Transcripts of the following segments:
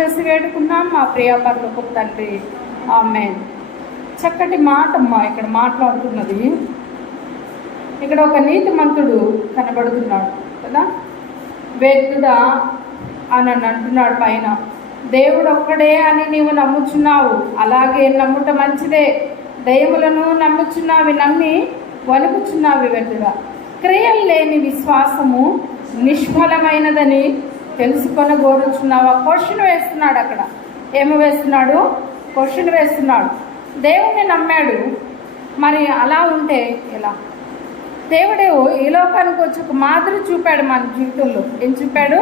చేసి వేడుకున్నాం మా ప్రియ పరలోకపు తండ్రి, ఆమేన్. చక్కటి మాట అమ్మా ఇక్కడ మాట్లాడుతున్నది. ఇక్కడ ఒక నీతిమంతుడు కనబడుతున్నాడు కదా, వేద్యుడా అని అంటున్నాడు పైన. దేవుడు ఒక్కడే అని నీవు నమ్ముచున్నావు, అలాగే నమ్ముట మంచిదే. దయ్యములను నమ్ముచున్నావి, నమ్మి వణుకుచున్నావి వేద్యుడా. క్రియలు లేని విశ్వాసము నిష్ఫలమైనదని తెలుసుకొని కోరుచున్నావా? క్వశ్చన్ వేస్తున్నాడు అక్కడ. ఏమి వేస్తున్నాడు? క్వశ్చన్ వేస్తున్నాడు. దేవుణ్ణి నమ్మాడు, మరి అలా ఉంటే ఎలా? దేవుడు ఈ లోకానికి వచ్చి ఒక మాదిరి చూపాడు మన జీవితంలో. ఏం చూపాడు?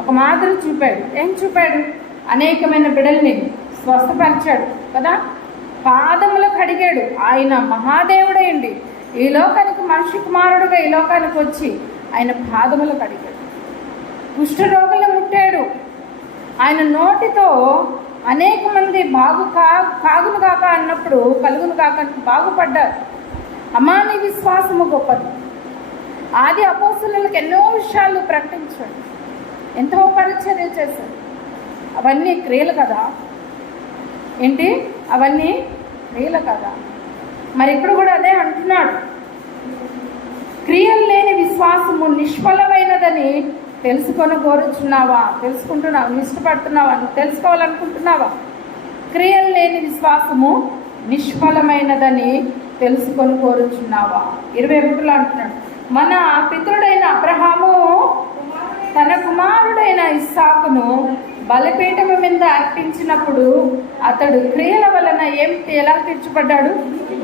ఒక మాదిరి చూపాడు. ఏం చూపాడు? అనేకమైన బిడ్డల్ని స్వస్థపరిచాడు కదా, పాదములకు అడిగాడు. ఆయన మహాదేవుడైంది ఈ లోకానికి మనిషి కుమారుడుగా ఈ లోకానికి వచ్చి ఆయన పాదములకు అడిగాడు. కుష్ఠరోగులను ముట్టాడు. ఆయన నోటితో అనేక మంది కాగును కాక అన్నప్పుడు కలుగును కాక బాగుపడ్డారు. అమ్మా నీ విశ్వాసము గొప్పది. ఆది అపోస్తలులకు ఎన్నో విషయాలు ప్రకటించాడు, ఎంతో పరిచర్య చేశాడు. అవన్నీ క్రియలు కదా ఏంటి? అవన్నీ క్రియలు కదా. మరి ఇప్పుడు కూడా అదే అంటున్నాడు, క్రియలు లేని విశ్వాసము నిష్ఫలమైనదని తెలుసుకొని కోరుచున్నావా? తెలుసుకుంటున్నావా? ఇష్టపడుతున్నావా? తెలుసుకోవాలనుకుంటున్నావా? క్రియలు లేని విశ్వాసము నిష్ఫలమైనదని తెలుసుకొని కోరుచున్నావా? 21 అంటున్నాడు, మన పితరుడైన అబ్రహాము తన కుమారుడైన ఇస్సాకును బలిపీఠము మీద అర్పించినప్పుడు అతడు క్రియల వలన ఎలా తీర్చబడ్డాడు?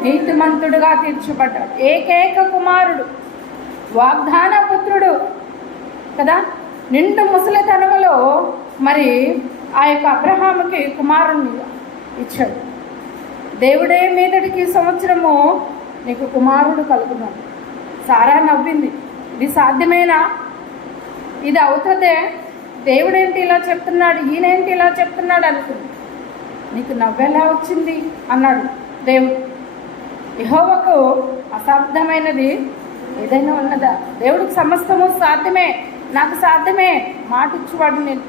నీతిమంతుడుగా తీర్చబడ్డాడు. ఏకైక కుమారుడు, వాగ్దాన పుత్రుడు కదా. నిండు ముసలితనములో మరి ఆ యొక్క అబ్రహాముకి కుమారుణ్ణి ఇచ్చాడు. దేవుడే మీదటికి సంవత్సరము నీకు కుమారుడు కలుగున్నాడు. సారా నవ్వింది, ఇది సాధ్యమేనా? ఇది అవుతుందే? దేవుడేంటి ఇలా చెప్తున్నాడు, ఈయనేంటి ఇలా చెప్తున్నాడు అనుకుంది. నీకు నవ్వెలా వచ్చింది అన్నాడు దేవుడు. యెహోవాకు అసాధ్యమైనది ఏదైనా ఉన్నదా? దేవుడికి సమస్తము సాధ్యమే, నాకు సాధ్యమే. మాట ఇచ్చేవాడు నేను.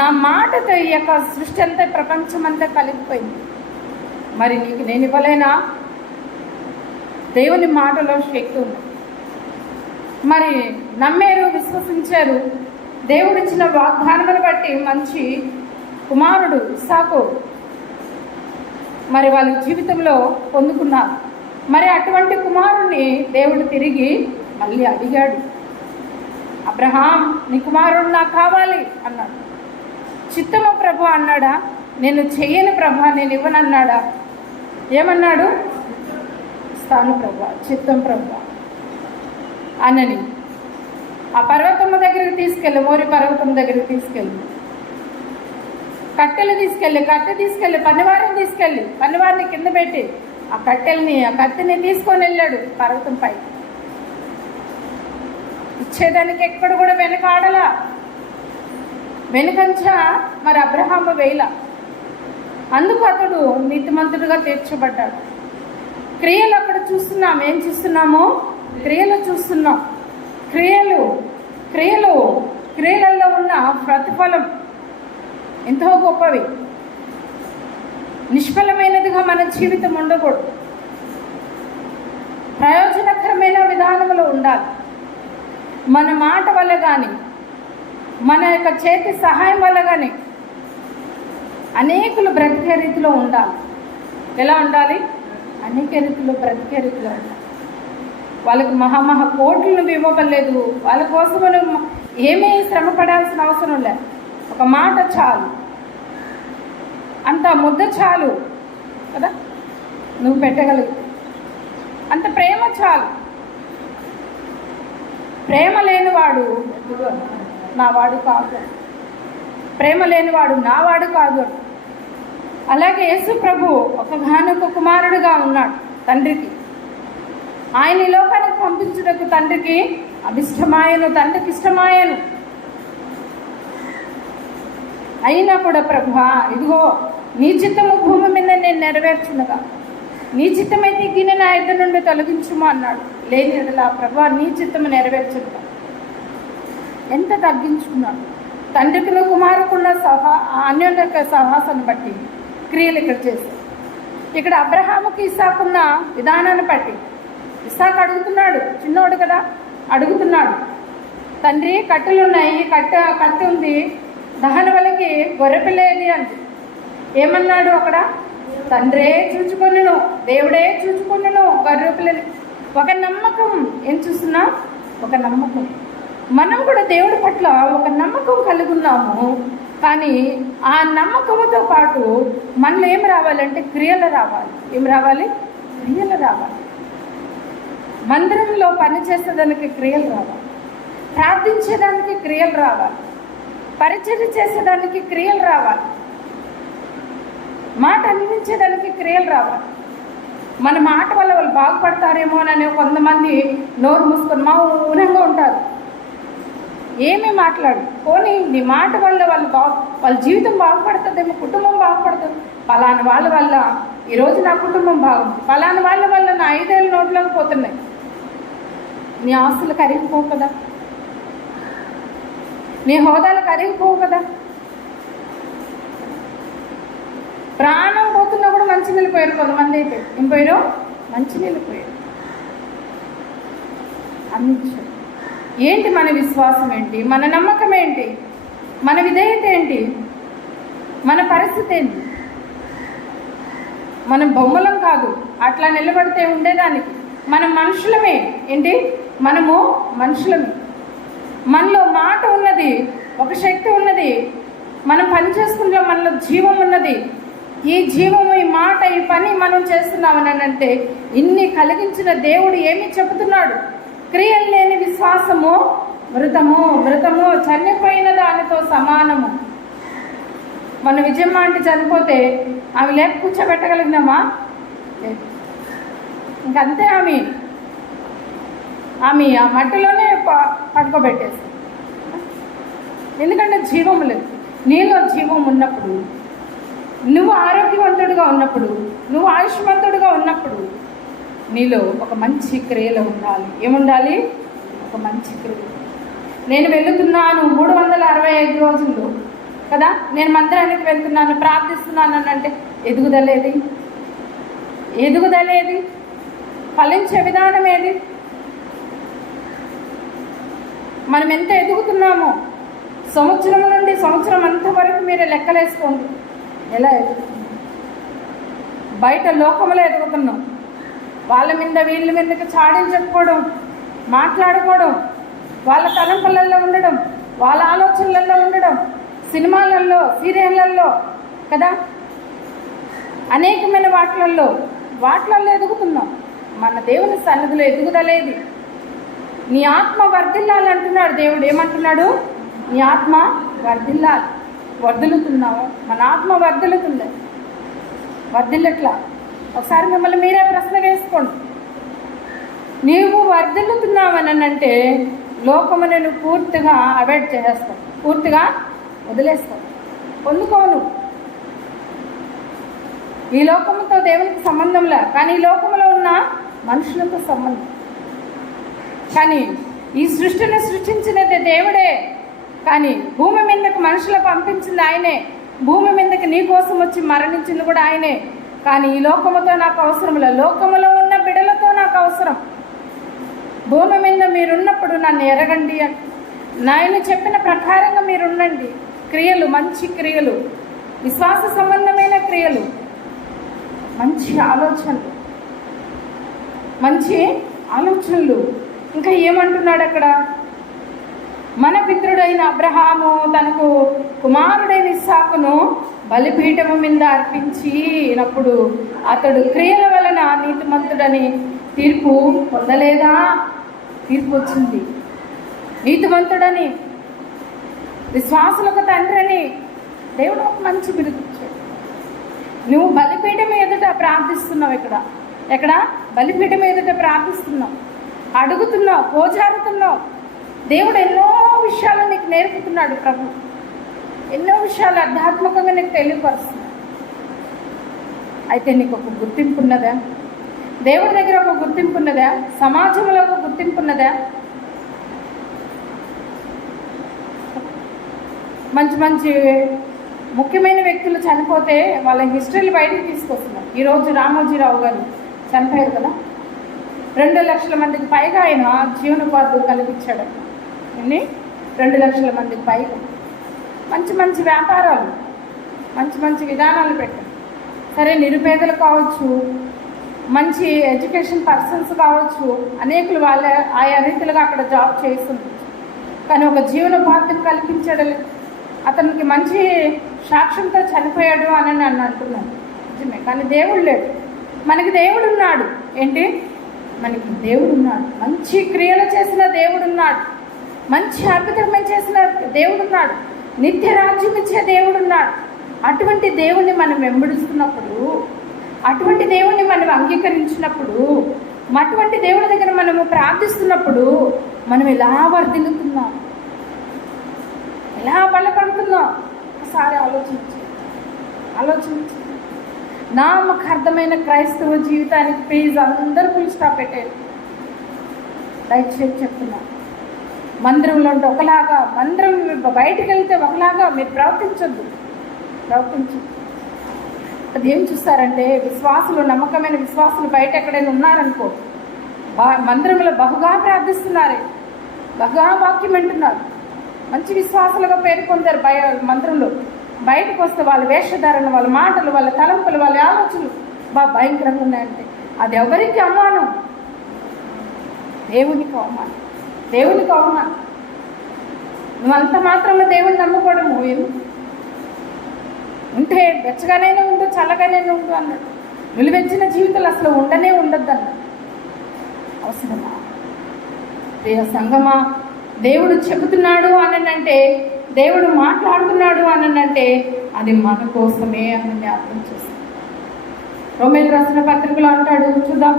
నా మాటతో ఈ యొక్క సృష్టి అంతా, ప్రపంచం అంతా కలిగిపోయింది. మరి నీకు నేను ఇవ్వలేనా? దేవుని మాటలో శక్తి ఉంది. మరి నమ్మారు, విశ్వసించారు. దేవుడిచ్చిన వాగ్దానమును బట్టి మంచి కుమారుడు ఇస్సాకు మరి వాళ్ళ జీవితంలో పొందుకున్నారు. మరి అటువంటి కుమారుణ్ణి దేవుడు తిరిగి మళ్ళీ అడిగాడు. అబ్రహాం, నీ కుమారుడు నాకు కావాలి అన్నాడు. చిత్తము ప్రభు అన్నాడా? నేను చెయ్యను ప్రభా, నేను ఇవ్వనన్నాడా? ఏమన్నాడు? స్థాను ప్రభు, చిత్తం ప్రభు అనని. ఆ పర్వతము దగ్గరికి తీసుకెళ్ళి, మోరి పర్వతం దగ్గరికి తీసుకెళ్ళి, కట్టెలు తీసుకెళ్ళి పనివారిని కింద పెట్టి ఆ కత్తిని తీసుకొని వెళ్ళాడు పర్వతం పై. ఇచ్చేదానికి ఎక్కడ కూడా వెనకాడలా, వెనుకంచ మరి అబ్రహాము వేల. అందుకు అతడు నీతిమంతుడుగా తీర్చబడ్డాడు. క్రియలు అక్కడ చూస్తున్నాం. ఏం చూస్తున్నాము? క్రియలు చూస్తున్నాం. క్రియలలో ఉన్న ప్రతిఫలం ఎంతో గొప్పవి. నిష్ఫలమైనదిగా మన జీవితం ఉండకూడదు. ప్రయోజనకరమైన విధానంలో ఉండాలి. మన మాట వల్ల కానీ, మన యొక్క చేతి సహాయం వల్ల కానీ అనేకులు బ్రతికే రీతిలో ఉండాలి. ఎలా ఉండాలి? అనేక రీతిలో బ్రతికే రీతిలో ఉండాలి. వాళ్ళకి మహా కోట్లను ఇవ్వలేదు. వాళ్ళ కోసం మనం ఏమీ శ్రమ పడాల్సిన అవసరం లేదు. ఒక మాట చాలు, అంత ముద్ద చాలు కదా నువ్వు పెట్టగలిగితే. అంత ప్రేమ చాలు. ప్రేమ లేనివాడు నావాడు కాదు, ప్రేమ లేనివాడు నావాడు కాదు. అలాగే యేసు ప్రభు ఒకగానొక కుమారుడుగా ఉన్నాడు తండ్రికి. ఆయన ఈ లోకానికి పంపించుటకు తండ్రికి అభిష్టమాయను, తండ్రికి ఇష్టమాయను. అయినా కూడా ప్రభువా, ఇదిగో నీ చిత్తము భూమి మీద నేను నెరవేర్చునుగా, నీ చిత్తమైతే ఈ గిన్నె నా ఎదురు నుండి తొలగించుము అన్నాడు. లేని ఎడలా ప్రభువా నీ చిత్తము నెరవేర్చునుగా. ఎంత తగ్గించుకున్నాడు. తండ్రికిను కుమారుకున్న అన్యోన్య సహవాసాన్ని బట్టి క్రియలు ఇక్కడ చేశారు. ఇక్కడ అబ్రహాముకి ఇస్సాకున్న విధానాన్ని బట్టి ఇస్సాకు అడుగుతున్నాడు, చిన్నోడు కదా, అడుగుతున్నాడు, తండ్రి కట్టెలు ఉన్నాయి, కట్టె ఉంది, దహన బలికి గొర్రెపిల్లేది అంది. ఏమన్నాడు అక్కడ? తండ్రే చూచుకొనును, దేవుడే చూచుకొనును గొర్రెపిల్లని. ఒక నమ్మకం. ఏం చూస్తున్నా? ఒక నమ్మకం. మనం కూడా దేవుడి పట్ల ఒక నమ్మకం కలిగి ఉన్నాము. కానీ ఆ నమ్మకంతో పాటు మనలో ఏం రావాలంటే క్రియలు రావాలి. ఏం రావాలి? క్రియలు రావాలి. మందిరంలో పనిచేసేదానికి క్రియలు రావాలి, ప్రార్థించేదానికి క్రియలు రావాలి, పరిచర్య చేసేదానికి క్రియలు రావాలి, మాట అందించేదానికి క్రియలు రావాలి. మన మాట వల్ల వాళ్ళు బాగుపడతారేమో అని కొంతమంది నోరు మూసుకొని మౌనంగా ఉంటారు, ఏమీ మాట్లాడు. పోనీ నీ మాట వల్ల వాళ్ళ జీవితం బాగుపడుతుందేమో, కుటుంబం బాగుపడుతుంది. పలానా వాళ్ళ వల్ల ఈరోజు నా కుటుంబం బాగుంది, పలానా వాళ్ళ వల్ల నా 5 ఏళ్ళ నోట్లోకి పోతున్నాయి. నీ ఆస్తులు కరిగిపోవు కదా, నీ హోదాలు కరిగిపోవు కదా. ప్రాణం పోతున్నా కూడా మంచి నీళ్ళు పోయారు కొంతమంది. అయితే ఏం పోయారు? మంచి నీళ్ళు పోయారు. అందించారు. ఏంటి మన విశ్వాసం ఏంటి? మన నమ్మకం ఏంటి? మన విధేయత ఏంటి? మన పరిస్థితి ఏంటి? మనం బొమ్మలం కాదు, అట్లా నిలబడితే ఉండేదానికి. మనం మనుషులమే. ఏంటి? మనము మనుషులమే. మనలో మాట ఉన్నది, ఒక శక్తి ఉన్నది, మనం పని చేసుకుంటే మనలో జీవం ఉన్నది. ఈ జీవము, ఈ మాట, ఈ పని మనం చేస్తున్నామని అంటే ఇన్ని కలిగించిన దేవుడు ఏమి చెబుతున్నాడు? క్రియలు లేని విశ్వాసము మృతము, మృతము, చనిపోయిన దానితో సమానము. మన విజయమ్మ ఆంటీ చనిపోతే ఆమె లేపు కూర్చోబెట్టగలిగినామా? లేదు. ఇంకంతే. ఆమె ఆ మట్టిలోనే పడుకోబెట్టేసి. ఎందుకంటే జీవం లేదు. నీలో జీవం ఉన్నప్పుడు, నువ్వు ఆరోగ్యవంతుడిగా ఉన్నప్పుడు, నువ్వు ఆయుష్మంతుడిగా ఉన్నప్పుడు నీలో ఒక మంచి క్రియలు ఉండాలి. ఏముండాలి? ఒక మంచి క్రియ. నేను వెళుతున్నాను 365 రోజుల్లో కదా, నేను మందిరానికి వెళ్తున్నాను, ప్రార్థిస్తున్నాను అని అంటే ఎదుగుదలేది? ఎదుగుదలేది? ఫలించే విధానం ఏది? మనం ఎంత ఎదుగుతున్నామో సంవత్సరం నుండి సంవత్సరం అంతవరకు మీరు లెక్కలేసుకోండి. ఎలా ఎదుగుతున్నాం? బయట లోకంలో ఎదుగుతున్నాం. వాళ్ళ మీద వీళ్ళ మీదకి చాడీలు చెప్పుకోవడం, మాట్లాడుకోవడం, వాళ్ళ తలంపులలో ఉండడం, వాళ్ళ ఆలోచనలలో ఉండడం, సినిమాలలో, సీరియళ్ళల్లో కదా, అనేకమైన వాటిలలో ఎదుగుతున్నాం. మన దేవుని సన్నిధిలో ఎదుగుదలేది. నీ ఆత్మ వర్ధిల్లాలి అంటున్నాడు దేవుడు. ఏమంటున్నాడు? నీ ఆత్మ వర్ధిల్లాలి. వర్ధిల్లుతున్నావు? మన ఆత్మ వర్ధిల్లుతుంది. వర్ధిల్లట్లా? ఒకసారి మిమ్మల్ని మీరే ప్రశ్న వేసుకోండి. నీవు వర్ధిల్లుతున్నావని అంటే లోకమును నువ్వు పూర్తిగా అవాయిడ్ చేసేస్తావు, పూర్తిగా వదిలేస్తావు, పొందుకోను. ఈ లోకముతో దేవునికి సంబంధం లే, కానీ ఈ లోకంలో ఉన్న మనుషులతో సంబంధం. కానీ ఈ సృష్టిని సృష్టించినది దేవుడే, కానీ భూమి మీదకి మనుషులు పంపించింది ఆయనే, భూమి మీదకి నీ కోసం వచ్చి మరణించింది కూడా ఆయనే. కానీ ఈ లోకముతో నాకు అవసరం లేదు, లోకములో ఉన్న బిడ్డలతో నాకు అవసరం. భూమి మీద మీరున్నప్పుడు నన్ను ఎరగండి అని నాయన చెప్పిన ప్రకారంగా మీరుండండి. క్రియలు, మంచి క్రియలు, విశ్వాస సంబంధమైన క్రియలు, మంచి ఆలోచనలు, మంచి ఆలోచనలు. ఇంకా ఏమంటున్నాడు అక్కడ? మన పితృడైన అబ్రహాము తనకు కుమారుడైన ఇస్సాకును బలిపీఠము మీద అర్పించినప్పుడు అతడు క్రియల వలన నీతిమంతుడని తీర్పు పొందలేదా? తీర్పు వచ్చింది. నీతిమంతుడని, విశ్వాసులకు తండ్రి అని దేవుడు ఒక మంచి బిరుదు ఇచ్చాడు. నువ్వు బలిపీఠం ఎదుట ప్రార్థిస్తున్నావు. ఎక్కడ బలిపీఠం ఎదుట ప్రార్థిస్తున్నావు, అడుగుతున్నావు, పోజారుతున్నావు. దేవుడు ఎన్నో విషయాలు నీకు నేర్పుతున్నాడు. ప్రభు ఎన్నో విషయాలు ఆధ్యాత్మికంగా నీకు తెలియపరుస్తున్నాడు. అయితే నీకు ఒక గుర్తింపు ఉన్నదా? దేవుడి దగ్గర ఒక గుర్తింపు ఉన్నదా? సమాజంలో ఒక గుర్తింపు ఉన్నదా? మంచి మంచి ముఖ్యమైన వ్యక్తులు చనిపోతే వాళ్ళ హిస్టరీలు బయటకు తీసుకొస్తున్నారు. ఈరోజు రామోజీరావు గారు చనిపోయారు కదా, 2 లక్షల మందికి పైగా ఆయన జీవనోపాధి కల్పించాడు. ఎన్ని 2 లక్షల మందికి పైగా. మంచి మంచి వ్యాపారాలు, మంచి మంచి విధానాలు పెట్టారు. సరే, నిరుపేదలు కావచ్చు, మంచి ఎడ్యుకేషన్ పర్సన్స్ కావచ్చు, అనేకులు వాళ్ళ ఆయా రీతిలుగా అక్కడ జాబ్ చేస్తుంది. కానీ ఒక జీవనోపాధిని కల్పించాడు. అతనికి మంచి సాక్ష్యంతో చనిపోయాడు అని నన్ను అంటున్నాను, నిజమే. కానీ దేవుడు లేడు. మనకి దేవుడు ఉన్నాడు. ఏంటి? మనకి దేవుడు ఉన్నాడు. మంచి క్రియలు చేసిన దేవుడు ఉన్నాడు. మంచి అద్భుతమైన చేసిన దేవుడు ఉన్నాడు. నిత్య రాజ్యం ఇచ్చే దేవుడు ఉన్నాడు. అటువంటి దేవుణ్ణి మనం వెంబడిస్తున్నప్పుడు, అటువంటి దేవుణ్ణి మనం అంగీకరించినప్పుడు, అటువంటి దేవుడి దగ్గర మనము ప్రార్థిస్తున్నప్పుడు మనం ఎలా వర్ధిల్లుతున్నాం, ఎలా బలపడుతున్నాం ఒకసారి ఆలోచించి నామకార్థమైన క్రైస్తవ జీవితానికి ప్లీజ్ అందరూ ఫుల్ స్టాప్ పెట్టారు. దయచేసి చెప్తున్నా, మందిరంలో ఉంటే ఒకలాగా, మందిరం బయటికి వెళ్తే ఒకలాగా మీరు ప్రవర్తించొద్దు. అదేం చూస్తారంటే, విశ్వాసులు, నమ్మకమైన విశ్వాసులు బయట ఎక్కడైనా ఉన్నారనుకో, మందిరంలో బహుగా ప్రార్థిస్తున్నారే, బహుగా వాక్యం వింటున్నారు, మంచి విశ్వాసులుగా పేరు పొందారు. మందిరంలో బయటకు వస్తే వాళ్ళ వేషధారణ, వాళ్ళ మాటలు, వాళ్ళ తలంపులు, వాళ్ళ ఆలోచనలు భయంకరంగా ఉన్నాయంటే అది ఎవరికి అవమానం? దేవునికి అవమానం. నువ్వు అంత మాత్రంలో దేవుని నమ్ముకోవడము ఉంటే వెచ్చగానైనా ఉండు, చల్లగానైనా ఉండు అన్నాడు. నిలువెచ్చిన జీవితాలు అసలు ఉండనే ఉండద్దు అన్నాడు. అవసరమా? ప్రియ సంగమా, దేవుడు చెబుతున్నాడు అనంటే, దేవుడు మాట్లాడుతున్నాడు అనంటే అది మన కోసమే అని జ్ఞాపకం చేస్తాం. రోమీయులకు రాసిన పత్రికలో అంటాడు, చూద్దాం.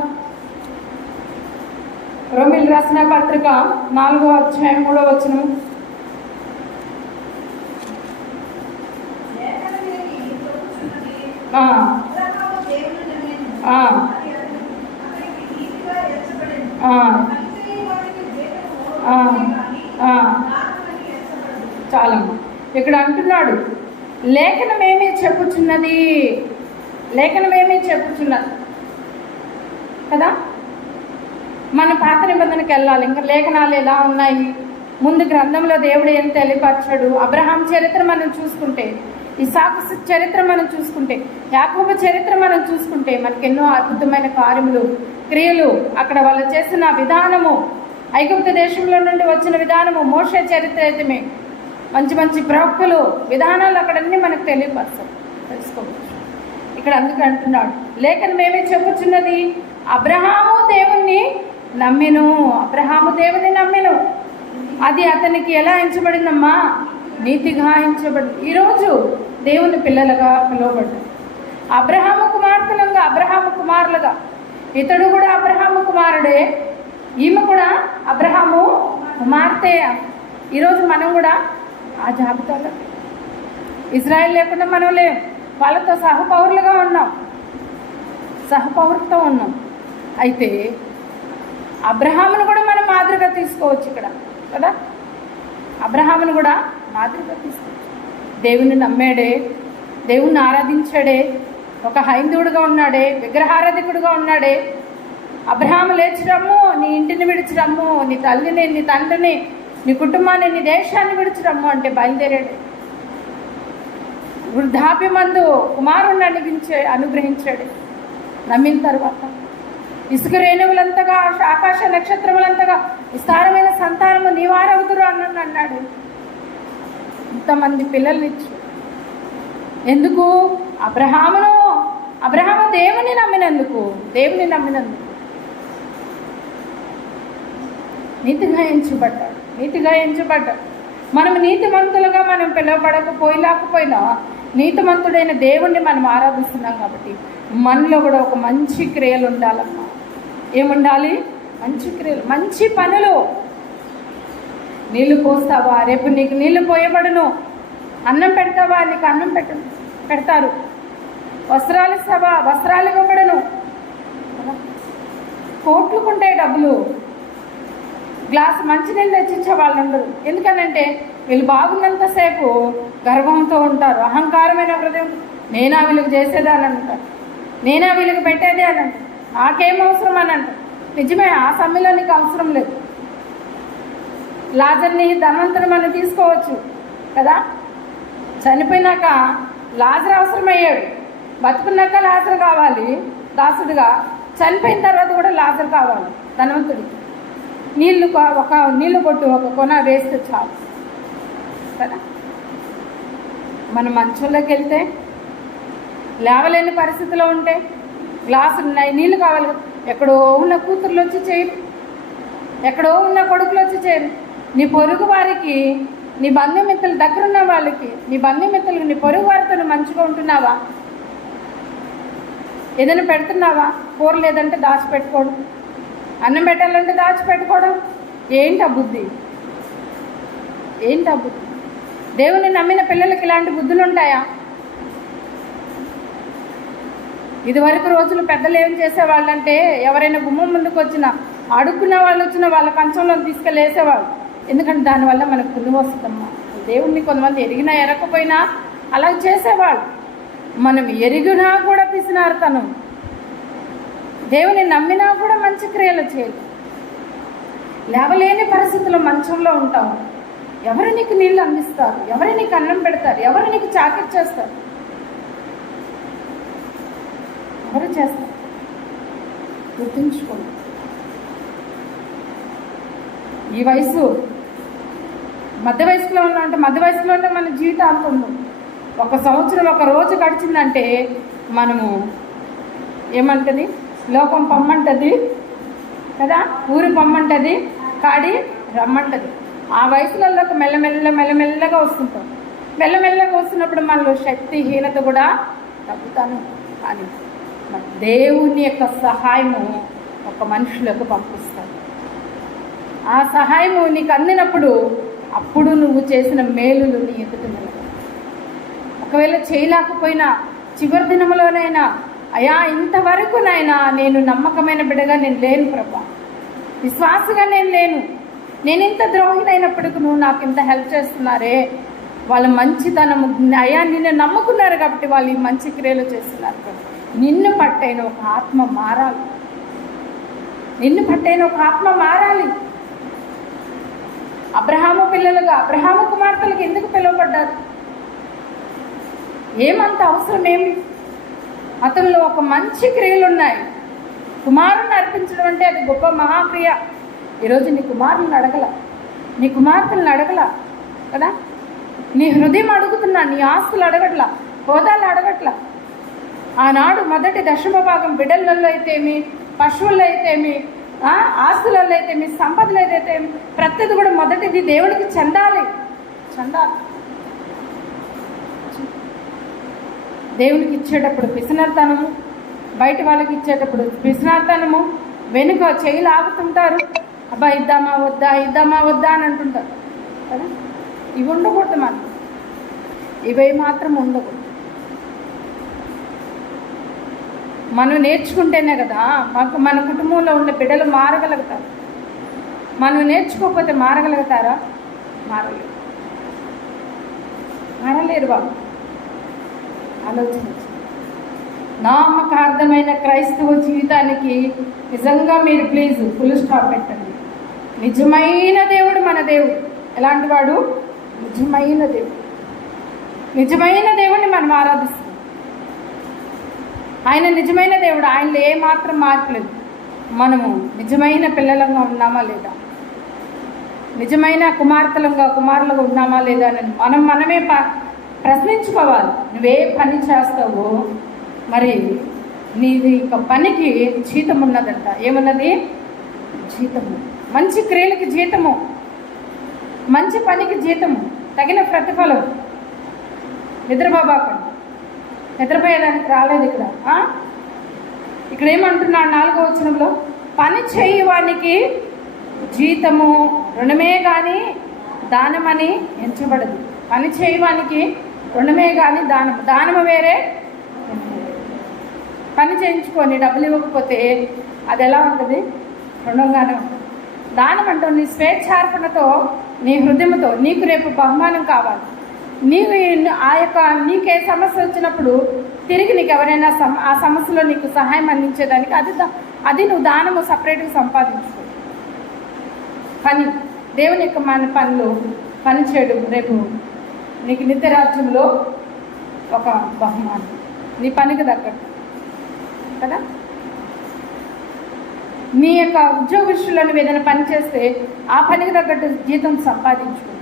రోమీయులకు రాసిన పత్రిక 4వ అధ్యాయం 3వ వచనం. చాలమ్మా, ఇక్కడ అంటున్నాడు, లేఖనమేమీ చెప్పుచున్నది కదా. మన పాత నిబంధనకి వెళ్ళాలి. ఇంకా లేఖనాలు ఎలా ఉన్నాయి, ముందు గ్రంథంలో దేవుడు ఏం తెలియపరచాడు. అబ్రహాం చరిత్ర మనం చూసుకుంటే, ఇస్సాకు చరిత్ర మనం చూసుకుంటే, యాకోబు చరిత్ర మనం చూసుకుంటే మనకు ఎన్నో అద్భుతమైన కార్యములు, క్రియలు, అక్కడ వాళ్ళు చేసిన విధానము, ఐగుప్తు దేశంలో నుండి వచ్చిన విధానము, మోషే చరిత్ర అయితే మంచి మంచి ప్రవక్తలు విధానాలు అక్కడన్నీ మనకు తెలుసుకోవచ్చు. ఇక్కడ అందుకే అంటున్నాడు, లేఖనమేమీ చెప్పుచున్నది, అబ్రహాము దేవుణ్ణి నమ్మెను, అది అతనికి ఎలా ఎంచబడిందమ్మా? నీతిగా ఎంచబడింది. ఈరోజు దేవుని పిల్లలుగా పిలువబడ్డారు. అబ్రహాము కుమార్తెలుగా, అబ్రహాము కుమారులుగా. ఇతడు కూడా అబ్రహాము కుమారుడే, ఈమె కూడా అబ్రహాము కుమార్తె. ఈరోజు మనం కూడా ఆ జాబితాలో, ఇజ్రాయెల్ లేకుండా మనం లేం, వాళ్ళతో సహపౌరులుగా ఉన్నాం, సహపౌరులతో ఉన్నాం. అయితే అబ్రహామును కూడా మనం మాదిరిగా తీసుకోవచ్చు ఇక్కడ కదా. అబ్రహామును కూడా మాదిరిగా తీసుకోవచ్చు. దేవుని నమ్మాడే, దేవుణ్ణి ఆరాధించాడే, ఒక హైందవుడిగా ఉన్నాడే, విగ్రహారాధికుడిగా ఉన్నాడే. అబ్రహాము లేచి రమ్ము, నీ ఇంటిని విడిచి రమ్ము, నీ తల్లిని, నీ తండ్రిని, నీ కుటుంబాన్ని, నీ దేశాన్ని విడిచి రమ్ము అంటే బయలుదేరాడు. వృద్ధాప్యమందు కుమారుణ్ణి అనుగ్రహించాడు. నమ్మిన తర్వాత ఇసుక రేణువులంతగా, ఆకాశ నక్షత్రములంతగా విస్తారమైన సంతానము నీవారవుతురు అన్నాడు. ఇంతమంది పిల్లల్నిచ్చు. ఎందుకు? అబ్రహాము దేవుని నమ్మినందుకు నీతిగా ఎంచబడ్డాడు. మనం నీతిమంతులుగా మనం పిలువబడకపోయినా నీతిమంతుడైన దేవుణ్ణి మనం ఆరాధిస్తున్నాం కాబట్టి మనలో కూడా ఒక మంచి క్రియలు ఉండాలమ్మా. ఏముండాలి? మంచి క్రియలు, మంచి పనులు. నీళ్లు పోస్తావా? రేపు నీకు నీళ్లు పోయబడును. అన్నం పెడతావా? నీకు అన్నం పెడతారు. వస్త్రాలు ఇస్తావా? వస్త్రాలు ఇవ్వబడను. కోట్లుకుంటాయి డబ్బులు. గ్లాసు మంచినీళ్ళు తెచ్చిచ్చే వాళ్ళు ఉండరు. ఎందుకనంటే వీళ్ళు బాగున్నంతసేపు గర్వంతో ఉంటారు, అహంకారమైన హృదయం. నేనా వీళ్ళకి చేసేది అని అంటారు, నేనా వీళ్ళకి పెట్టేది అని అంటారు, నాకేం అవసరం అని అంటారు. నిజమే, ఆ సమయంలో నీకు అవసరం లేదు. లాజర్ని ధనవంతుని మనం తీసుకోవచ్చు కదా, చనిపోయినాక లాజర్ అవసరమయ్యాడు, బతుకున్నాక లాజర్ కావాలి దాసుడుగా, చనిపోయిన తర్వాత కూడా లాజర్ కావాలి ధనవంతుడికి. ఒక నీళ్లు కొట్టు ఒక కొన వేస్తే చాలు కదా. మనం మంచంలోకి వెళ్తే లేవలేని పరిస్థితిలో ఉంటే గ్లాసు నీళ్ళు కావాలి, ఎక్కడో ఉన్న కూతుర్లు వచ్చి చేయరు, ఎక్కడో ఉన్న కొడుకులు వచ్చి చేయరు. నీ పొరుగు వారికి, నీ బంధుమిత్రుల దగ్గరున్న వాళ్ళకి, నీ బంధుమిత్రులు, నీ పొరుగు వారితో మంచిగా ఉంటున్నావా? ఏదైనా పెడుతున్నావా? కూర లేదంటే దాచిపెట్టుకోవడం, అన్నం పెట్టాలంటే దాచిపెట్టుకోవడం. ఏంటి ఆ బుద్ధి? ఏంటి ఆ బుద్ధి? దేవుని నమ్మిన పిల్లలకి ఇలాంటి బుద్ధులు ఉంటాయా? ఇదివరకు రోజులు పెద్దలు ఏం చేసేవాళ్ళంటే, ఎవరైనా గుమ్మం ముందుకు వచ్చినా, అడుక్కున్న వాళ్ళు వచ్చినా వాళ్ళ కంచంలో తీసుకెళ్ళి వేసేవాళ్ళు. ఎందుకంటే దానివల్ల మనకు పుణ్యం వస్తుందమ్మా. దేవుణ్ణి కొంతమంది ఎరిగినా ఎరకపోయినా అలా చేసేవాళ్ళు. మనం ఎరిగినా కూడా పిసినారుతనం, దేవుని నమ్మినా కూడా మంచి క్రియలు చేయదు. లేవలేని పరిస్థితుల్లో మంచంలో ఉంటాము. ఎవరు నీకు నీళ్ళు అందిస్తారు? ఎవరు నీకు అన్నం పెడతారు? ఎవరు నీకు చాకిరి చేస్తారు? ఎవరు చేస్తారు? గుర్తుంచుకోండి. ఈ వయసు మధ్య వయసులో ఉన్నామంటే, మధ్య వయసులోనే మన జీవితాంతం ఉంది. 1 సంవత్సరం 1 రోజు గడిచిందంటే మనము ఏమంటుంది, లోకం పొమ్మంటుంది కదా, ఊరు పొమ్మంటుంది, కాడి రమ్మంటుంది. ఆ వయసులలోకి మెల్లమెల్లగా వస్తుంటాం. మెల్లమెల్లగా వస్తున్నప్పుడు మనలో శక్తిహీనత కూడా తగ్గుతాను. కానీ దేవుని యొక్క సహాయము ఒక మనుషులకు పంపిస్తాడు. ఆ సహాయము నీకు అందినప్పుడు అప్పుడు నువ్వు చేసిన మేలులు నీ ఎదుట నిలబడతాయి. ఒకవేళ చేయలేకపోయినా చివరి దినములోనైనా, అయ్యా ఇంతవరకు నాయనా నేను నమ్మకమైన బిడ్డగా నేను లేను ప్రభా, విశ్వాసగా నేను లేను, నేను ఇంత ద్రోహినైనప్పటికీ నువ్వు నాకు ఇంత హెల్ప్ చేస్తున్నారే, వాళ్ళ మంచితనము, అయ్యా నిన్ను నమ్ముకున్నారు కాబట్టి వాళ్ళు ఈ మంచి క్రియలు చేస్తున్నారు. నిన్ను పట్టైన ఒక ఆత్మ మారాలి, నిన్ను పట్టైన ఒక ఆత్మ మారాలి. అబ్రహాము పిల్లలుగా, అబ్రహాము కుమార్తెలకు ఎందుకు పిలువబడ్డారు? ఏమంత అవసరం ఏమి? అతనిలో ఒక మంచి క్రియలు ఉన్నాయి. కుమారుని అర్పించడం అంటే అది గొప్ప మహాక్రియ. ఈరోజు నీ కుమారులను అడగల, నీ కుమార్తెలను అడగల కదా, నీ హృదయం అడుగుతున్నా, నీ ఆస్తులు అడగట్లా, హోదాలు అడగట్లా. ఆనాడు మొదటి 10వ భాగం బిడ్డలలో అయితేమి, పశువుల్లో అయితేమి, ఆస్తులలో అయితేమి, సంపదలు ఏదైతేమి, ప్రతిది కూడా మొదటిది దేవుడికి చెందాలి. దేవునికి ఇచ్చేటప్పుడు పిసినార్తనము, బయట వాళ్ళకి ఇచ్చేటప్పుడు పిసినార్తనము, వెనుక చేయి లాగుతుంటారు, అబ్బా ఇద్దామా వద్దా అని అంటుంటారు కదా. ఇవి ఉండకూడదు, ఇవి మాత్రం ఉండకూడదు. మనం నేర్చుకుంటేనే కదా మన కుటుంబంలో ఉండే బిడ్డలు మారగలుగుతారు. మనం నేర్చుకోకపోతే మారగలుగుతారా? మారలేరు వాళ్ళు. ఆలోచన. నామకార్థమైన క్రైస్తవ జీవితానికి నిజంగా మీరు ప్లీజ్ ఫుల్ స్టాప్ పెట్టండి. నిజమైన దేవుడు మన దేవుడు. ఎలాంటి వాడు? నిజమైన దేవుడు. నిజమైన దేవుడిని మనం ఆరాధిస్తాం. ఆయన నిజమైన దేవుడు. ఆయనలో ఏమాత్రం మార్పులేదు. మనము నిజమైన పిల్లలంగా ఉన్నామా లేదా, నిజమైన కుమారులుగా ఉన్నామా లేదా అని మనమే ప్రశ్నించుకోవాలి. నువ్వే పని చేస్తావో మరి నీది ఒక పనికి జీతం ఉన్నదంట. ఏమున్నది? జీతము. మంచి క్రియలకి జీతము, మంచి పనికి జీతము, తగిన ప్రతిఫలం. నిద్రపోబాకండి. నిద్రపోయేదానికి రాలేదు ఇక్కడ ఏమంటున్నాడు 4వ వచనంలో, పని చేయవానికి జీతము రుణమే కానీ దానమని ఎంచబడదు. పని చేయవానికి రుణమే కానీ దానము వేరే. పని చేయించుకొని డబ్బులు ఇవ్వకపోతే అది ఎలా ఉంటుంది? రుణంగానే ఉంటుంది. దానం అంటూ నీ స్వేచ్ఛార్పణతో నీ హృదయంతో నీకు రేపు బహుమానం కావాలి. నీకు నీకే సమస్య వచ్చినప్పుడు తిరిగి నీకు ఎవరైనా ఆ సమస్యలో నీకు సహాయం అందించేదానికి అది నువ్వు దానము సపరేట్గా సంపాదించుకో. పని దేవుని యొక్క మన పనులు పని చేయడం రేపు నీకు నిత్యరాజ్యంలో ఒక బహుమానం, నీ పనికి తగ్గట్టు కదా. నీ యొక్క ఉద్యోగ విషయంలో నువ్వు ఏదైనా పని చేస్తే ఆ పనికి తగ్గట్టు జీతం సంపాదించుకో.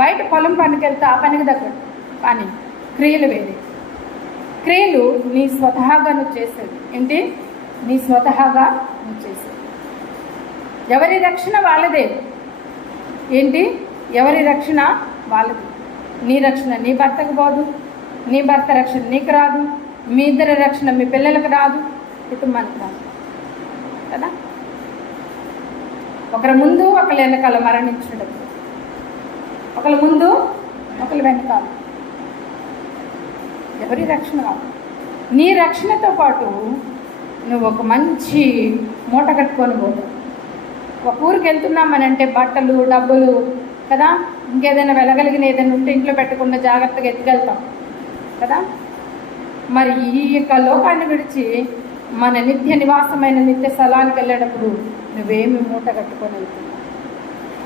బయట పొలం పనికి వెళ్తే ఆ పనికి తగ్గట్టు పని. క్రియలు వేరే. క్రియలు నీ స్వతహాగా నువ్వు చేసేది ఏంటి? నీ స్వతహాగా నువ్వు చేసేది. ఎవరి రక్షణ వాళ్ళదే. ఏంటి? ఎవరి రక్షణ వాళ్ళది. నీ రక్షణ నీ భర్తకు పోదు, నీ భర్త రక్షణ నీకు రాదు, మీ ఇద్దరి రక్షణ మీ పిల్లలకు రాదు, కుటుంబానికి రాదు కదా. ఒకరి ముందు ఒకరి వెనకాల మరణించడం, ఒకరి ముందు ఒకరి వెనకాల. ఎవరి రక్షణ కాదు. నీ రక్షణతో పాటు నువ్వు ఒక మంచి మూట కట్టుకొని పోతావు. ఒక ఊరికి వెళ్తున్నామనంటే బట్టలు డబ్బులు కదా, ఇంకేదైనా వెళ్ళగలిగిన ఏదైనా ఉంటే ఇంట్లో పెట్టకుండా జాగ్రత్తగా ఎత్తుకెళ్తాం కదా. మరి ఈ యొక్క లోకాన్ని విడిచి మన నిత్య నివాసమైన నిత్య స్థలానికి వెళ్ళేటప్పుడు నువ్వేమి మూట కట్టుకొని వెళ్తున్నావు?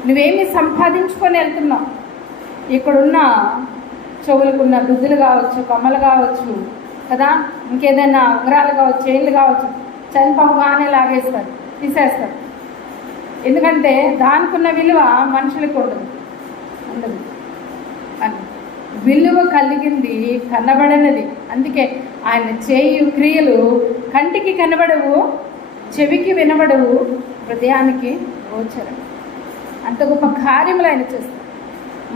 నువ్వేమి సంపాదించుకొని వెళ్తున్నావు? ఇక్కడున్న చెవులకున్న దుద్దులు కావచ్చు, కమ్మలు కావచ్చు కదా, ఇంకేదైనా ఉంగరాలు కావచ్చు, చైన్లు కావచ్చు, చనిపోగానే లాగేస్తారు, తీసేస్తారు. ఎందుకంటే దానికున్న విలువ మనుషులకు ఉండదు. అని విలువ కలిగింది కనబడనది. అందుకే ఆయన చేయు క్రియలు కంటికి కనబడవు, చెవికి వినబడవు, హృదయానికి గోచరం. అంత గొప్ప కార్యములు ఆయన చేస్తారు.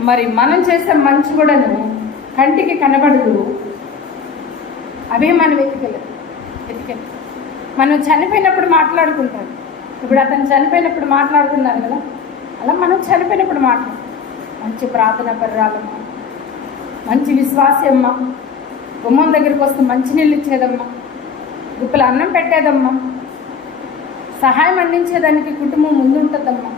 మరి మనం చేసే మంచి కూడాను కంటికి కనబడదు, అవే మనం ఎతికెళ్ళదు. మనం చనిపోయినప్పుడు మాట్లాడుకుంటాం. ఇప్పుడు అతను చనిపోయినప్పుడు మాట్లాడుతున్నారు కదా, అలా మనం చనిపోయినప్పుడు మాట్లాడు. మంచి ప్రార్థన పర్రాలమ్మా, మంచి విశ్వాసమ్మా, గుమ్మం దగ్గరికి వస్తే మంచినీళ్ళు ఇచ్చేదమ్మా, గుప్పలు అన్నం పెట్టేదమ్మా, సహాయం అందించేదానికి కుటుంబం ముందుంటుందమ్మా.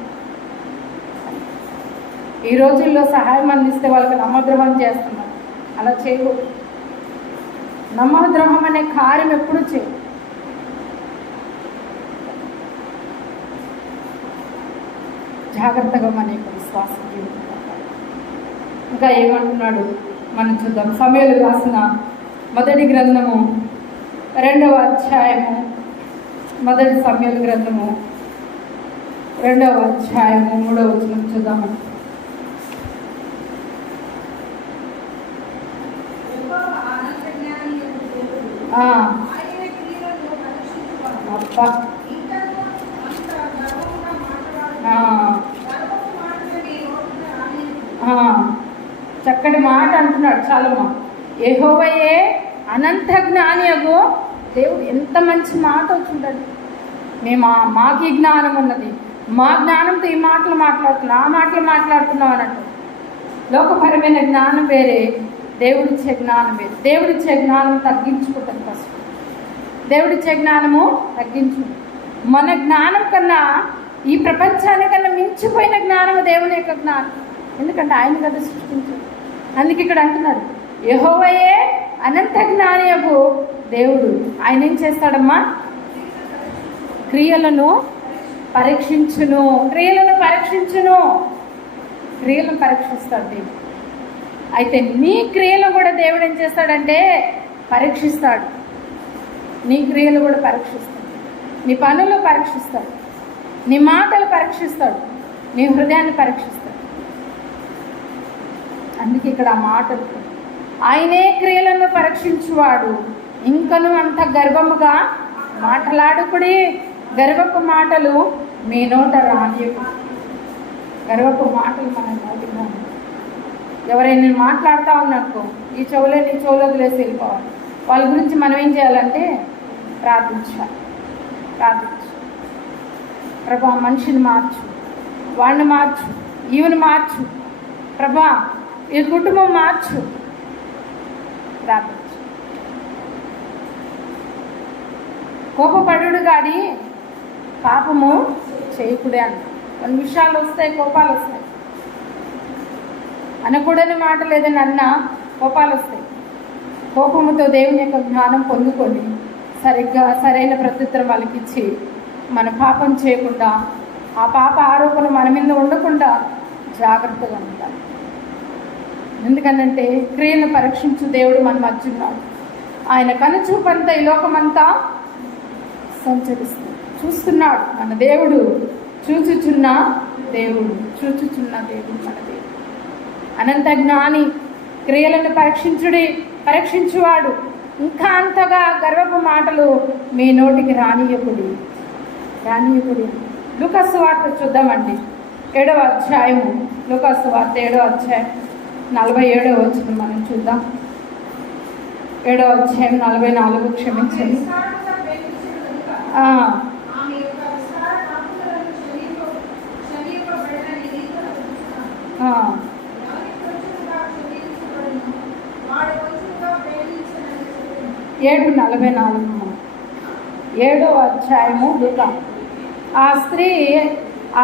ఈ రోజుల్లో సహాయం అందిస్తే వాళ్ళకి నమ్మద్రోహం చేస్తున్నారు. అలా చేయకూడదు. నమ్మద్రోహం అనే కార్యం ఎప్పుడు చేయదు. జాగ్రత్తగా మన యొక్క విశ్వాసం జీవితం. ఇంకా ఏమంటున్నాడు మనం చూద్దాం. సమూయేలు రాసిన మొదటి గ్రంథము 2వ అధ్యాయము, మొదటి సమూయేలు గ్రంథము 2వ అధ్యాయము 3వ వచనం చూద్దాము. అబ్బా, చక్కటి మాట అంటున్నాడు చాలమ్మా. యెహోవాయే అనంత జ్ఞానియగు దేవుడు. ఎంత మంచి మాట వచ్చింటాడు. మాకు ఈ జ్ఞానం ఉన్నది, మా జ్ఞానంతో ఈ మాటలు మాట్లాడుతున్నాం, ఆ మాటలు మాట్లాడుతున్నాం అన్నట్టు. లోకపరమైన జ్ఞానం వేరే, దేవుడిచ్చే జ్ఞానం వేరే. దేవుడిచ్చే జ్ఞానం తగ్గించుకుంటుంది. ఫస్ట్ దేవుడిచ్చే జ్ఞానము తగ్గించుకుంటుంది. మన జ్ఞానం కన్నా ఈ ప్రపంచానికన్నా మించిపోయిన జ్ఞానము దేవుని యొక్క జ్ఞానం. ఎందుకంటే ఆయన కదా సృష్టించాడు. అందుకే ఇక్కడ అంటున్నాడు యెహోవాయే అనంత జ్ఞానియగు దేవుడు. ఆయన ఏం చేస్తాడమ్మా? క్రియలను పరీక్షించును. క్రియలను పరీక్షిస్తాడు దేవుడు. అయితే నీ క్రియలు కూడా దేవుడు ఏం చేస్తాడంటే పరీక్షిస్తాడు. నీ క్రియలు కూడా పరీక్షిస్తాడు, నీ పనులు పరీక్షిస్తాడు, నీ మాటలు పరీక్షిస్తాడు, నీ హృదయాన్ని పరీక్షిస్తాడు. అందుకే ఇక్కడ ఆ మాటలు, ఆయనే క్రియలను పరీక్షించువాడు, ఇంకను అంత గర్వముగా మాటలాడుకుడి. గర్వపు మాటలు మీ నోట రానియకు. గర్వపు మాటలు మన నోటిగా. ఎవరైనా మాట్లాడుతూ ఉన్నాకో ఈ చెవులో నీ చెవులో వదిలేసి వెళ్ళిపోవాలి. వాళ్ళ గురించి మనం ఏం చేయాలంటే ప్రార్థించాలి. ప్రభా మనిషిని మార్చు, వాడిని మార్చు, ఈవెని మార్చు, ప్రభా ఈ కుటుంబం మార్చు. ప్రార్థించు. కోపపడు కానీ పాపము చేయకుడే అన్న. కొన్ని విషయాలు వస్తాయి, కోపాలు వస్తాయి. అనకూడని మాటలు ఏదైనా అన్నా కోపాలు వస్తాయి. కోపముతో దేవుని యొక్క జ్ఞానం పొందుకొని సరైన ప్రత్యుత్తరం వాళ్ళకి ఇచ్చి మన పాపం చేయకుండా, ఆ పాప ఆరోపణ మన మీద ఉండకుండా జాగ్రత్తగా ఉండాలి. ఎందుకనంటే క్రియలను పరీక్షించు దేవుడు మన మధ్య ఉన్నాడు. ఆయన కనుచూపంతా ఈ లోకమంతా సంచరిస్తుంది, చూస్తున్నాడు. మన దేవుడు చూచుచున్న దేవుడు మన దేవుడు. అనంత జ్ఞాని, క్రియలను పరీక్షించువాడు. ఇంకా అంతగా గర్వపు మాటలు మీ నోటికి రానియకుడి. లూకా సువార్త చూద్దామండి, 7వ అధ్యాయము. లూకా సువార్త 7వ అధ్యాయం 47వ వచనం మనం చూద్దాం. 7వ అధ్యాయం 44, క్షమించండి. ఏడు 44, 7వ అధ్యాయము లూకా. ఆ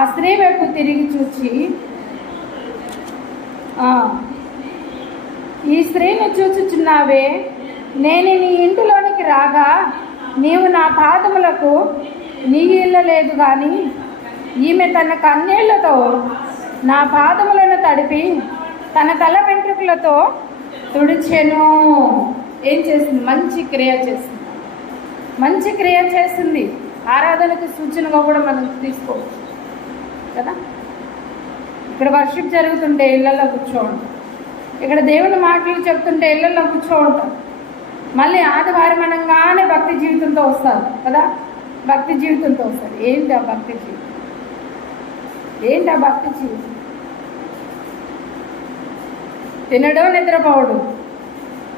స్త్రీ వైపు తిరిగి చూచి, ఈ స్త్రీని చూచుచున్నావే, నేను నీ ఇంటిలోనికి రాగా నీవు నా పాదములకు నీళ్ళలేదు, కానీ ఈమె తన కన్నీళ్లతో నా పాదములను తడిపి తన తల వెంట్రుకలతో తుడిచెను. ఏం చేసింది? మంచి క్రియ చేసింది. ఆరాధనకు సూచనగా కూడా మనం తీసుకోవచ్చు కదా. ఇక్కడ వర్షిప్ జరుగుతుంటే ఇళ్లలో కూర్చోండి, ఇక్కడ దేవుని మాటలు చెప్తుంటే ఇళ్లలో కూర్చోంటాం. మళ్ళీ ఆదివారం అనగానే భక్తి జీవితంతో వస్తారు కదా. ఏంటి ఆ భక్తి జీవితం? తినడం, నిద్రపోవడం,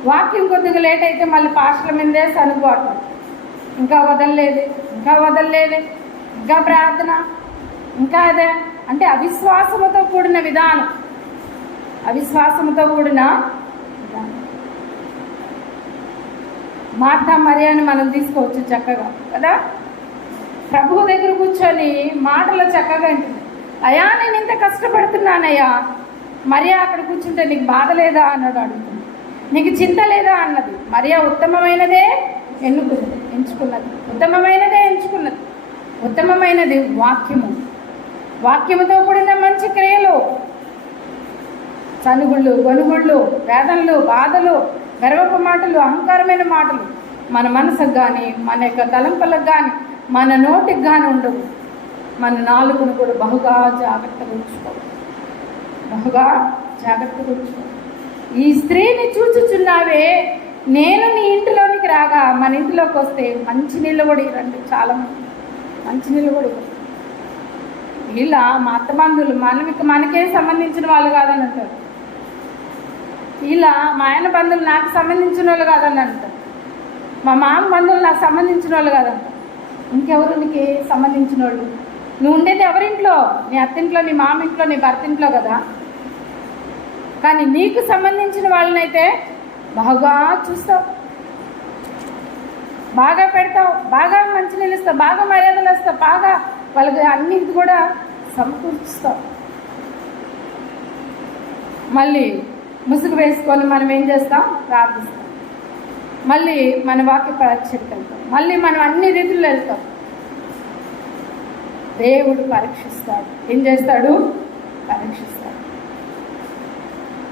వాక్యం కొద్దిగా లేట్ అయితే మళ్ళీ పాస్టర్ల మీదే సనుబాటు, ఇంకా వదలలేదు, ఇంకా ప్రార్థన, ఇంకా అదే. అంటే అవిశ్వాసముతో కూడిన విధానం. మార్తా మరియని మనం తీసుకోవచ్చు చక్కగా కదా. ప్రభువు దగ్గర కూర్చొని మాటలు చక్కగా ఉంటుంది. అయ్యా, నేను ఇంత కష్టపడుతున్నానయ్యా. మరియా అక్కడ కూర్చుంటే నీకు బాధ లేదా అన్నాడు, అడుగుతుంది. నీకు చింత లేదా అన్నది. మరియా ఉత్తమమైనదే ఎంచుకున్నది. ఉత్తమమైనది వాక్యముతో కూడిన మంచి క్రియలు. చనుగుళ్ళు, గొనుగుళ్ళు, వేదనలు, బాధలు, గర్వపు మాటలు, అహంకారమైన మాటలు మన మనసుకు కానీ, మన యొక్క తలంపులకు కానీ, మన నోటికి కానీ ఉండవు. మన నాలుకను కూడా బహుగా జాగ్రత్తగా ఉంచుకోవాలి. ఈ స్త్రీని చూచుచున్నావే, నేను నీ ఇంటిలోనికి రాగా, మన ఇంటిలోకి వస్తే మంచినీళ్ళు కూడా ఇవ్వండి. చాలా మంచినీళ్ళు కూడా ఇవ్వండి. ఇలా మా అత్తబంధువులు మనకే సంబంధించిన వాళ్ళు కాదని అంటారు. ఇలా మా ఆయన బంధువులు నాకు సంబంధించిన వాళ్ళు కాదని అంటారు. మా మామ బంధువులు నాకు సంబంధించిన వాళ్ళు కాదంటారు. ఇంకెవరు నీకు సంబంధించిన వాళ్ళు? నువ్వు ఉండేది ఎవరింట్లో? నీ అత్తింట్లో, నీ మామ ఇంట్లో, నీ భర్త ఇంట్లో కదా. కానీ నీకు సంబంధించిన వాళ్ళనైతే బాగా చూస్తావు, బాగా పెడతావు, బాగా మంచి నిలుస్తావు, బాగా మర్యాదలు వస్తావు, బాగా వాళ్ళకి అన్నిటి కూడా సమకూర్చుతావు. మళ్ళీ ముసుగు వేసుకొని మనం ఏం చేస్తాం? ప్రార్థిస్తాం. మళ్ళీ మన వాక్య పరీక్షకి వెళ్తాం. మళ్ళీ మనం అన్ని రీతుల్లో వెళ్తాం. దేవుడు పరీక్షిస్తాడు. ఏం చేస్తాడు? పరీక్షిస్తాడు.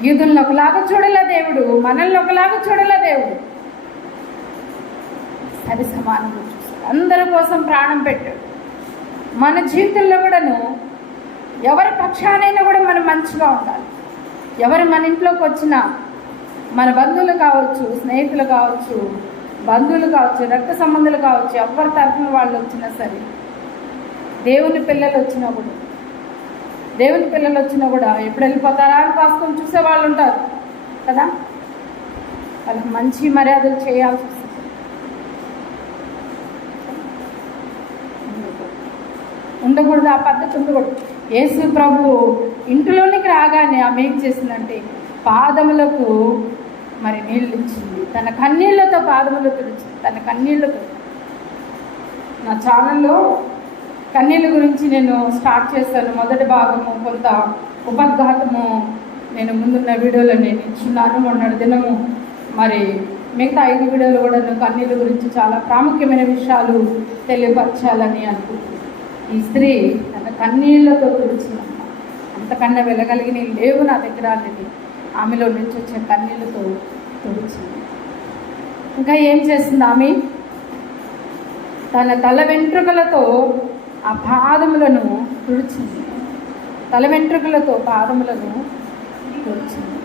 యూదులను ఒకలాగా చూడలే దేవుడు, మనల్ని ఒకలాగా చూడలే దేవుడు. అది సమానంగా చూస్తాడు. అందరి కోసం ప్రాణం పెట్టాడు. మన జీవితంలో కూడాను ఎవరి పక్షానైనా కూడా మనం మంచిగా ఉండాలి. ఎవరు మన ఇంట్లోకి వచ్చినా, మన బంధువులు కావచ్చు, స్నేహితులు కావచ్చు, రక్త సంబంధులు కావచ్చు, ఎవరి తరఫున వాళ్ళు వచ్చినా సరే, దేవుని పిల్లలు వచ్చినా కూడా ఎప్పుడు వెళ్ళిపోతారా అని కాసుకొని చూసేవాళ్ళు ఉంటారు కదా. వాళ్ళకి మంచి మర్యాదలు చేయాల్సి వస్తుంది. ఉండకూడదు, ఆ పద్ధతి ఉండకూడదు. యేసు ప్రభు ఇంటిలోనికి రాగానే ఆమె ఏం చేసిందంటే పాదములకు మరి నీళ్ళు ఇచ్చింది. తన కన్నీళ్లతో పాదములు తుడిచింది. తన కన్నీళ్లతో. నా ఛానల్లో కన్నీళ్ళ గురించి నేను స్టార్ట్ చేశాను. మొదటి భాగము కొంత ఉపద్ఘాతము నేను ముందున్న వీడియోలో నేను ఇచ్చున్నాను. మొన్నటి దినము మరి మిగతా 5 వీడియోలు కూడా కన్నీళ్ళ గురించి చాలా ప్రాముఖ్యమైన విషయాలు తెలియపరచాలని అనుకుంటున్నాను. ఈ స్త్రీ తన కన్నీళ్లతో తుడిచిందమ్మ. అంతకన్నా వెళ్ళగలిగిన లేవు నా దగ్గర అనేది ఆమెలో నుంచి వచ్చే కన్నీళ్లతో తుడిచింది. ఇంకా ఏం చేస్తుంది ఆమె? తన తల వెంట్రుకలతో ఆ పాదములను తుడిచింది. తల వెంట్రుకలతో పాదములను తుడిచింది.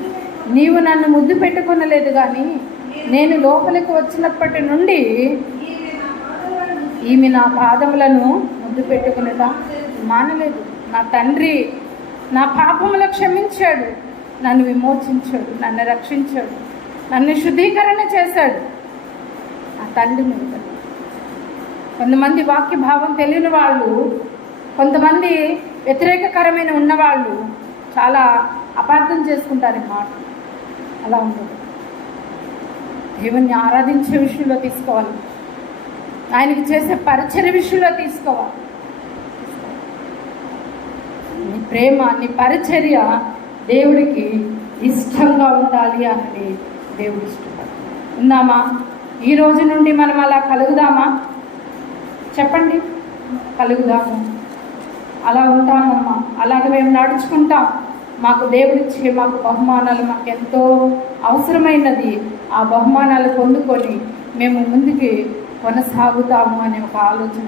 నీవు నన్ను ముద్దు పెట్టుకునలేదు, కానీ నేను లోపలికి వచ్చినప్పటి నుండి ఈమె నా పాదములను ముద్దు పెట్టుకునేట మానలేదు. నా తండ్రి నా పాపములు క్షమించాడు, నన్ను విమోచించాడు, నన్ను రక్షించాడు, నన్ను శుద్ధీకరణ చేశాడు. ఆ తండ్రిని కొంతమంది వాక్య భావం తెలియని వాళ్ళు, కొంతమంది వ్యతిరేకకరమైన ఉన్నవాళ్ళు చాలా అపార్థం చేసుకుంటారు ఈ మాట. అలా ఉండదు. దేవుణ్ణి ఆరాధించే విషయంలో తీసుకోవాలి, ఆయనకి చేసే పరిచర్య విషయంలో తీసుకోవాలి. నీ ప్రేమ, నీ పరిచర్య దేవుడికి ఇష్టంగా ఉండాలి అన్నది దేవుడు ఇష్టపడతాడు. ఉందామా? ఈ రోజు నుండి మనం అలా కలుగుదామా? చెప్పండి, కలుగుదాము. అలా ఉంటామమ్మా, అలాగే మేము నడుచుకుంటాం. మాకు దేవుడిచ్చే మాకు బహుమానాలు మాకు ఎంతో అవసరమైనది. ఆ బహుమానాలు పొందుకొని మేము ముందుకి కొనసాగుతాము అనే ఒక ఆలోచన.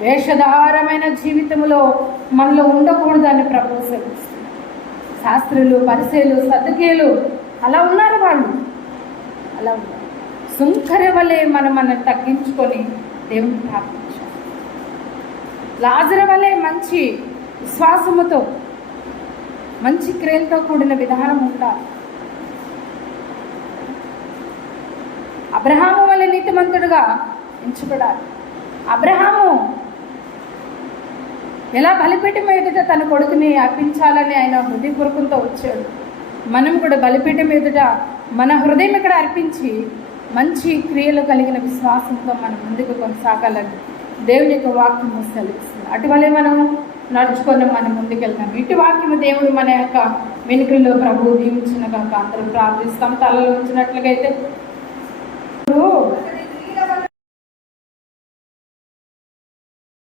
వేషధారమైన జీవితంలో మనలో ఉండకూడదని ప్రభువు సెలవిస్తుంది. శాస్త్రులు, పరిసయ్యులు, సద్దుకేయులు అలా ఉన్నారు. వాళ్ళు అలా ఉన్నారు. సుంకర వలె మనం తగ్గించుకొని దేవుని ప్రార్థించాలి. లాజరు వలె మంచి విశ్వాసముతో, మంచి క్రియలతో కూడిన విధానం ఉండాలి. అబ్రహాము వలె నీతిమంతుడుగా ఎంచుకోవాలి. అబ్రహాము ఎలా బలిపీఠం ఎదుట తన కొడుకుని అర్పించాలని ఆయన హృదయపూర్వకంతో వచ్చాడు. మనం కూడా బలిపీఠం ఎదుట మన హృదయం ఇక్కడ అర్పించి మంచి క్రియలు కలిగిన విశ్వాసంతో మనం ముందుకు కొనసాగాలని దేవుని యొక్క వాక్యము సెలవిస్తుంది. అటువలే మనం నడుచుకొని మనం ముందుకెళ్తాం. ఇటు వాక్యము దేవుడు మన యొక్క వెనుకల్లో ప్రభువు దీవించిన కనుక అందరూ ప్రార్థిస్తాం. తలలో ఉంచినట్లుగా అయితే